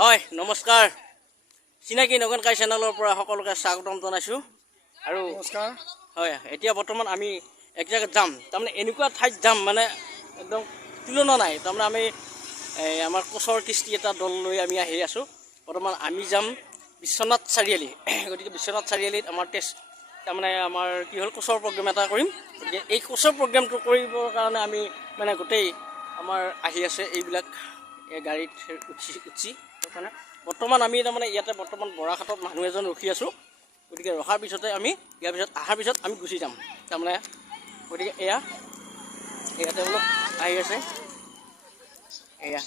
হয় নমস্কাৰ চিনাকি নগনকাই চেনেলৰ পৰা সকলোকে স্বাগতম জনাইছোঁ আৰু নমস্কাৰ হয় এতিয়া বৰ্তমান আমি এক জেগাত যাম তাৰমানে এনেকুৱা ঠাইত যাম মানে একদম তুলনা নাই তাৰমানে আমি আমাৰ কোচৰ কৃষ্টি এটা দল লৈ আমি আহি আছোঁ বৰ্তমান আমি যাম বিশ্বনাথ চাৰিআলি গতিকে বিশ্বনাথ চাৰিআলিত আমাৰ তাৰমানে আমাৰ কি হ'ল কোচৰ প্ৰগ্ৰেম এটা কৰিম গতিকে এই কোচৰ প্ৰগ্ৰেমটো কৰিবৰ কাৰণে আমি মানে গোটেই আমাৰ আহি আছে এইবিলাক গাড়ীত উঠি মানে বৰ্তমান আমি তাৰমানে ইয়াতে বৰ্তমান বৰাঘাটত মানুহ এজন ৰখি আছোঁ গতিকে ৰখাৰ পিছতে আমি ইয়াৰ পিছত অহাৰ পিছত আমি গুচি যাম তাৰমানে গতিকে ইয়াতে অলপ আহি আছে এয়া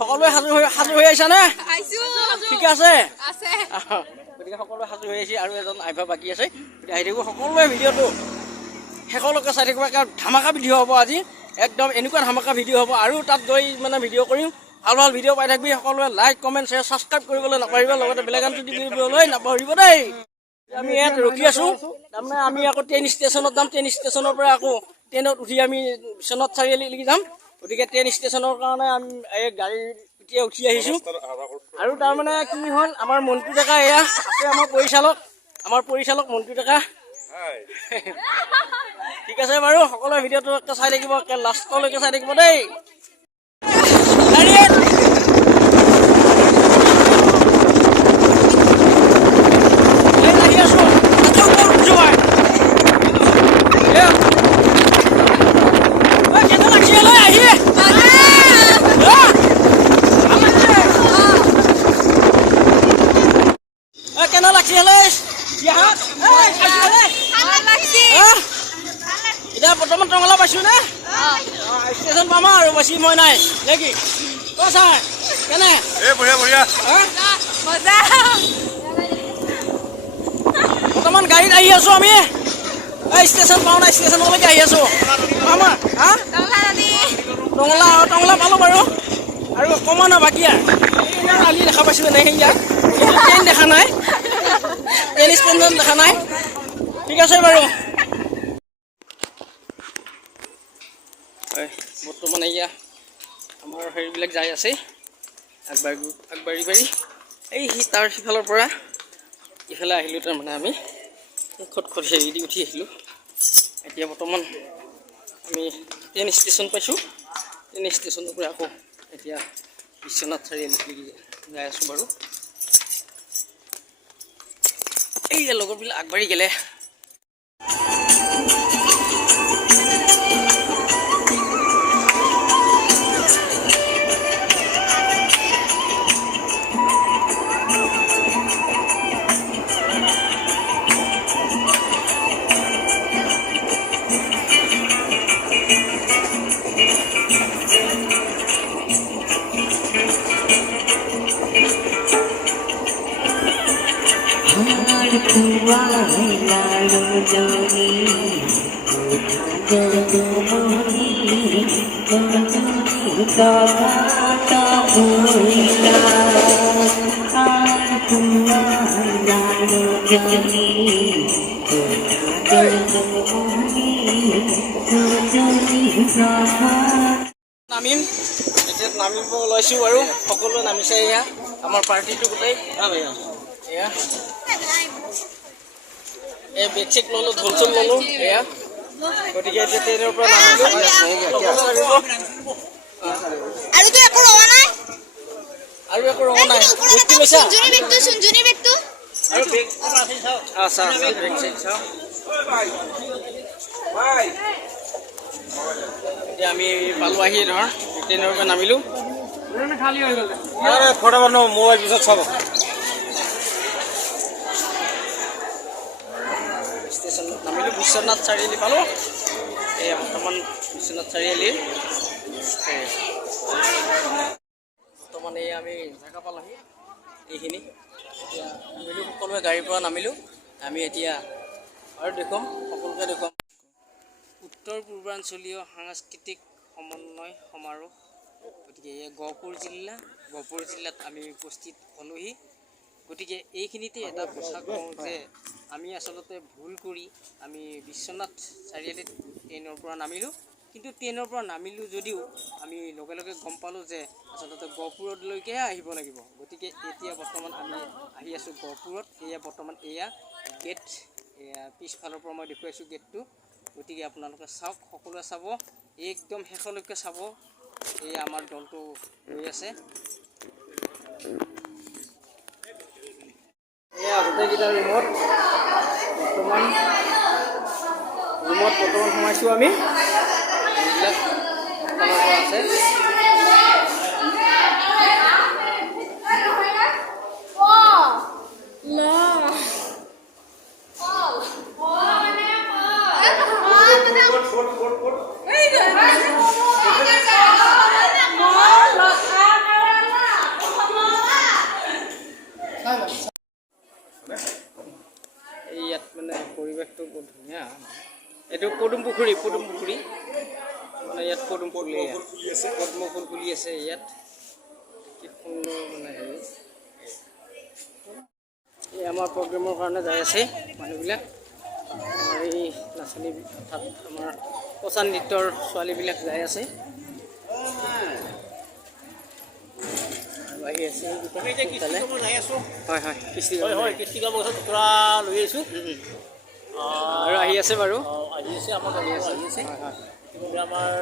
সকলোৱে সাজু হৈ আহিছানে ঠিকে আছে গতিকে সকলোৱে সাজু হৈ আহিছে আৰু এজন আহিব বাকী আছে গতিকে আহি থাকিব সকলোৱে ভিডিঅ'টো শেষলৈকে চাই থাকিব ধামাকা ভিডিঅ' হ'ব আজি একদম এনেকুৱা ধামাকা ভিডিঅ' হ'ব আৰু তাত গৈ মানে ভিডিঅ' কৰিম ভাল ভাল ভিডিঅ' পাই থাকিবি সকলোৱে লাইক কমেণ্ট শ্বেয়াৰ ছাবস্ক্ৰাইব কৰিবলৈ নাপাহৰিব লগতে বেলেগ গানটো দিবলৈ নাপাহৰিব দেই আমি ইয়াত ৰখি আছোঁ তাৰমানে আমি আকৌ ট্ৰেইন ষ্টেচনত যাম ট্ৰেইন ষ্টেচনৰ পৰা আকৌ ট্ৰেইনত উঠি আমি বিশ্বনাথ চাৰিআলিলৈকে যাম গতিকে ট্ৰেইন ষ্টেচনৰ কাৰণে আমি এই গাড়ীৰ এতিয়া উঠি আহিছোঁ আৰু তাৰমানে কি হ'ল আমাৰ মন্টু ডেকা এয়া আছে আমাৰ পৰিচালক মন্টু ডেকা ঠিক আছে বাৰু সকলোৱে ভিডিঅ'টো চাই থাকিব লাষ্টলৈকে চাই থাকিব দেই কেনে লাগছে এতিয়া বৰ্তমান টঙলা পাইছোঁ নে ষ্টেচন পাম আৰু বেছি মই নাই নেকি ছাৰ কেনে বৰ্তমান গাড়ীত আহি আছোঁ আমি ষ্টেচন পাওঁ নাই ষ্টেচনলৈকে আহি আছোঁ আমাৰ টঙলা পালোঁ বাৰু আৰু অকণমান বাকী আলি দেখা পাইছোঁ এনেই সেয়া ট্ৰেইন দেখা নাই ট্ৰেইন ষ্টেচন দেখা নাই ঠিক আছে বাৰু বৰ্তমান এয়া আমাৰ হেৰিবিলাক যাই আছে আগবাঢ়ি এই তাৰ সিফালৰ পৰা ইফালে আহিলোঁ তাৰমানে আমি হেৰি দি উঠি আহিলোঁ এতিয়া বৰ্তমান আমি ট্ৰেইন ষ্টেচন পাইছোঁ ট্ৰেইন ষ্টেচনৰ পৰা আকৌ এতিয়া বিশ্বনাথ চাৰিআলিলৈকে যাই আছোঁ বাৰু এই লগৰবিলাক আগবাঢ়ি গ'লে নামিব ওলাইছোঁ বাৰু সকলোৱে নামিছে এয়া আমাৰ পাৰ্টিটো গোটেই এয়া এই বেগ চেক ল'লোঁ ঢোল চোল ল'লোঁ এয়া গতিকে এতিয়া ট্ৰেইনৰ পৰা নামিলোঁ আৰু একো ৰঙা নাই বেগটো লৈছা আৰু বেগ আচ্ছা বেগ চেক চাওঁ এতিয়া আমি পালোঁ আহি ধৰ ট্ৰেইনৰ পৰা নামিলোঁ খালী হৈ গ'ল ফটাফট মোবাইল পিছত চাব ষ্টেচনত নামিলোঁ বিশ্বনাথ চাৰিআলি পালোঁ এয়া বৰ্তমান বিশ্বনাথ চাৰিআলিৰ বৰ্তমান এই আমি জেগা পালোঁহি এইখিনি এতিয়া নামিলোঁ সকলোৱে গাড়ীৰ পৰা নামিলোঁ আমি এতিয়া আৰু দেখুৱাম সকলোকে দেখুৱাম উত্তৰ পূৰ্বাঞ্চলীয় সাংস্কৃতিক সমন্বয় সমাৰোহ গতিকে এই গহপুৰ জিলাত আমি উপস্থিত হ'লোহি গতিকে এইখিনিতে এটা কথা কওঁ যে আমি আচলতে ভুল কৰি আমি বিশ্বনাথ চাৰিআলিত ট্ৰেইনৰ পৰা নামিলোঁ কিন্তু ট্ৰেইনৰ পৰা নামিলোঁ যদিও আমি লগে লগে গম পালোঁ যে আচলতে গহপুৰলৈকে আহিব লাগিব। গতিকে এতিয়া বৰ্তমান আমি আহি আছোঁ গহপুৰত। এয়া বৰ্তমান এয়া গেট, এয়া পিছফালৰ পৰা মই দেখুৱাইছোঁ গেটটো। গতিকে আপোনালোকে চাওক, সকলোৱে চাব, একদম শেষলৈকে চাব। এয়া আমাৰ দলটো ৰৈ আছে। এয়া গোটেইকেইটা ৰুমত বৰ্তমান সোমাইছোঁ আমি। এইবিলাক আছে। ইয়াত মানে পৰিৱেশটো বহুত ধুনীয়া। এইটো পদুম পুখুৰী মানে ইয়াত পদুম ফুল ফুলি আছে, পদ্ম ফুল ফুলি আছে ইয়াত। কি সুন্দৰ মানে হেৰি। এই আমাৰ প্ৰগ্ৰেমৰ কাৰণে যাই আছে মানুহবিলাক। আমাৰ এই নাচনী অৰ্থাৎ আমাৰ পচান নৃত্যৰ ছোৱালীবিলাক যাই আছে। আহি আছে হয় হয়, কৃষ্টি গাব ধৰা লৈ আহিছোঁ আৰু আহি আছে বাৰু, আহি আছে আমাৰ আহি আছে ইতিমধ্যে আমাৰ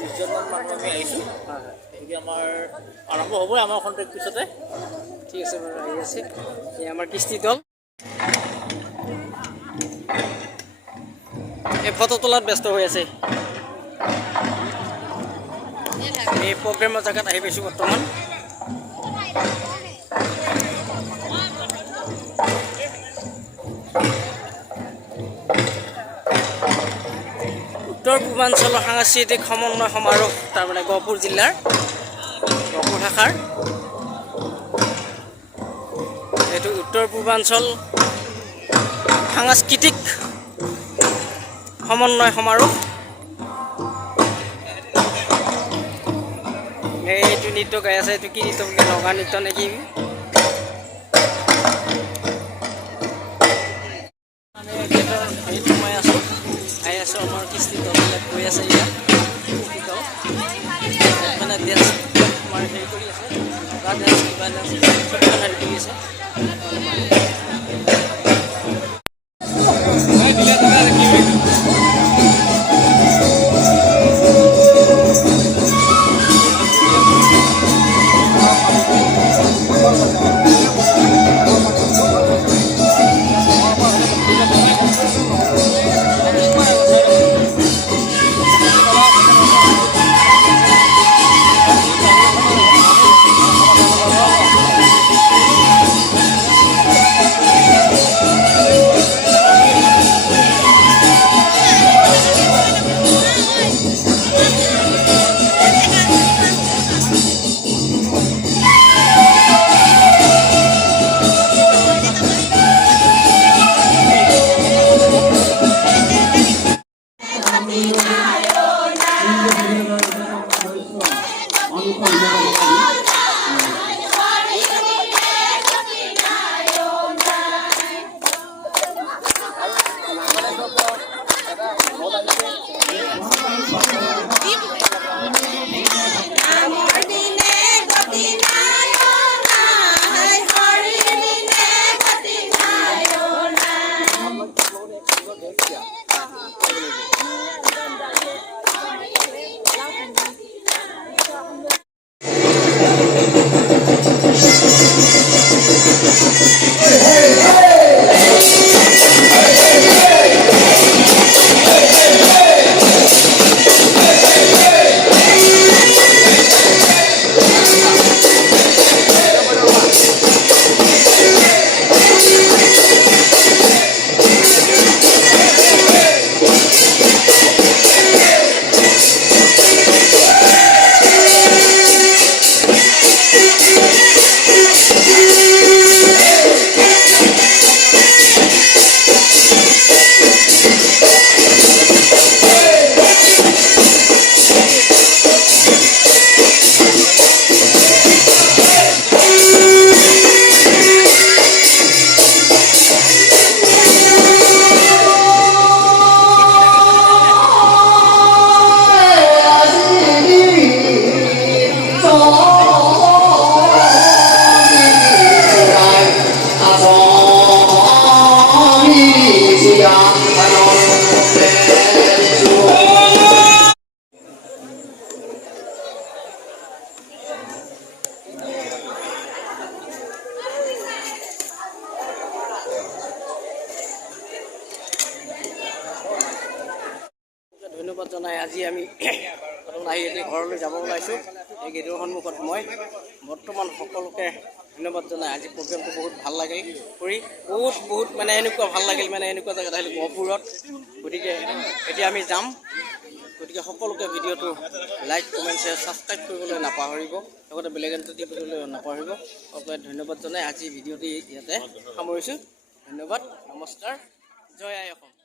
20জনমান মানুহ আমি আহিছোঁ। গতিকে আমাৰ আৰম্ভ হ'বই আমাৰ খন্তেক পিছতে। ঠিক আছে বাৰু, আহি আছে এই আমাৰ কৃষ্টি দল। এই ফটো তোলাত ব্যস্ত হৈ আছে। এই প্ৰগ্ৰেমৰ জেগাত আহি পাইছোঁ বৰ্তমান। উত্তৰ পূৰ্বাঞ্চলৰ সাংস্কৃতিক সমন্বয় সমাৰোহ, তাৰমানে গহপুৰ জিলাৰ গহপুৰ শাখাৰ এইটো উত্তৰ পূৰ্বাঞ্চল সাংস্কৃতিক সমন্বয় সমাৰোহ। এইটো নৃত্য গাই আছে, এইটো কি নৃত্য বুলি, নগা নৃত্য নেকি? হেৰিত মই আছোঁ, আহি আছোঁ আমাৰ কৃষ্টি দল ইয়াত গৈ আছে। ইয়াত কৃষ্টি দল মানে ডেন্স আমাৰ হেৰি কৰি আছে, নগা ডেন্স, কিবা ডেন্স হেৰি কৰি আছে। ধন্যবাদ জনাই আজি আমি আহি এতিয়া ঘৰলৈ যাব ওলাইছোঁ। এই গেটৰ সন্মুখত মই বৰ্তমান সকলোকে ধন্যবাদ জনাই আজি প্ৰগ্ৰেমটো বহুত ভাল লাগিল কৰি বহুত মানে এনেকুৱা ভাল লাগিল মানে এনেকুৱা জেগাত আহিলোঁ গহপুৰত। গতিকে এতিয়া আমি যাম। গতিকে সকলোকে ভিডিঅ'টো লাইক কমেণ্ট শ্বেয়াৰ ছাবস্ক্ৰাইব কৰিবলৈ নাপাহৰিব, লগতে বেলেগ এণ্টাৰ টিপিবলৈ নাপাহৰিব। সকলোকে ধন্যবাদ জনাই আজি ভিডিঅ'টি ইয়াতে সামৰিছোঁ। ধন্যবাদ, নমস্কাৰ, জয় আই অসম।